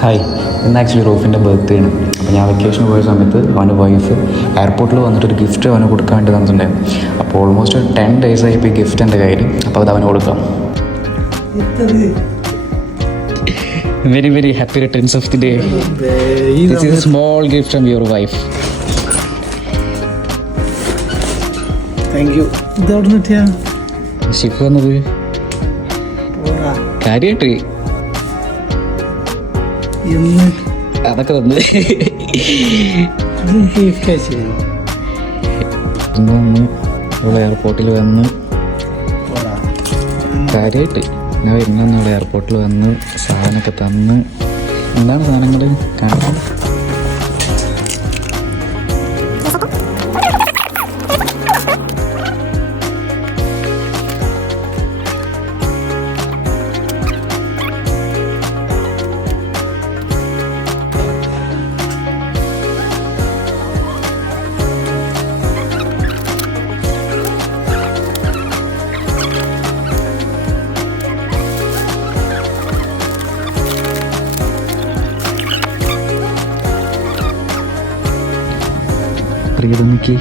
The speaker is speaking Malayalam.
ഹായ്, ഇന്ന് ആക്ച്വലി റൂഫിൻ്റെ ബർത്ത്ഡേ ആണ്. അപ്പോൾ ഞാൻ വെക്കേഷന് പോയ സമയത്ത് അവൻ്റെ വൈഫ് എയർപോർട്ടിൽ വന്നിട്ടൊരു ഗിഫ്റ്റ് അവന് കൊടുക്കാൻ വേണ്ടി തന്നിട്ടുണ്ടായിരുന്നു. അപ്പോൾ ഓൾമോസ്റ്റ് 10 days ആയി ഇപ്പോൾ ഈ ഗിഫ്റ്റ് എൻ്റെ കയ്യിൽ. അപ്പോൾ അത് അവന് കൊടുക്കാം. Very very happy returns of the day. This is A small gift from your wife. Thank you. ഇതവിടെ നിട്ടിയാ ഷിഫ് വന്നത് കാര്യമായിട്ട് അതൊക്കെ തന്നു. വന്ന് ഇവിടെ എയർപോർട്ടിൽ വന്ന് കാര്യമായിട്ട് ഞാൻ വരുന്ന ഇവിടെ എയർപോർട്ടിൽ വന്ന് സാധനമൊക്കെ തന്ന്. എന്താണ് സാധനങ്ങൾ കാണുന്നത്? പ്രിയതമയ്ക്ക്